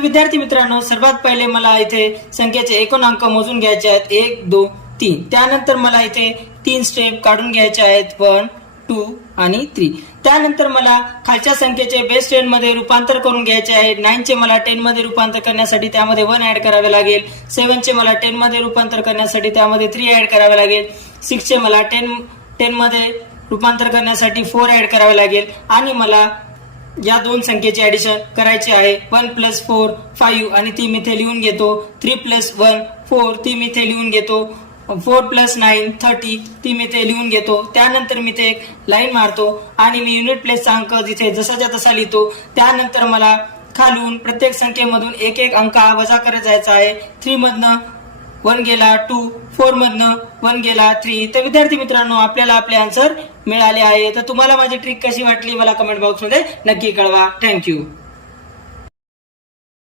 विद्यार्थी मित्रांनो, सर्वात पहिले मला इथे संख्येचे एकूण अंक मोजून घ्यायचे आहेत 1 2 3. त्यानंतर मला इथे 3 स्टेप काढून घ्यायचे आहेत 1 2 आणि 3. त्यानंतर मला खालच्या संख्येचे बेस 10 मध्ये रूपांतर करून घ्यायचे आहे. 9 चे मला 10 मध्ये रूपांतर करण्यासाठी त्यामध्ये 1 ऍड करावे लागेल. 7 चे मला 10 मध्ये रूपांतर करण्यासाठी त्यामध्ये 3 ऍड करावे लागेल. 6 चे मला 10 मध्ये रूपांतर करण्यासाठी 4 ऍड करावे लागेल आणि मला या दोन संख्येचे ऍडिशन करायचे आहे. 1 + 4 5 आणि ती मी इथे लिहून घेतो. 3 + 1 4 ती मी इथे लिहून घेतो. 4 + 9 30 ती मी इथे लिहून घेतो. त्यानंतर मी इथे एक लाईन मारतो आणि मी युनिट प्लेसचा अंक जिथे जसाच्या तसा लिहितो. त्यानंतर मला खालून प्रत्येक संख्येमधून एक एक अंक वजा करत जायचा आहे. 3 मधनं 1 गेला 2, 4 मधनं 1 गेला 3. तर विद्यार्थी मित्रांनो, आपल्याला आपले आन्सर मिळाले आहे. तर तुम्हाला माझी ट्रिक कशी वाटली मला कमेंट बॉक्समध्ये नक्की कळवा. थँक्यू.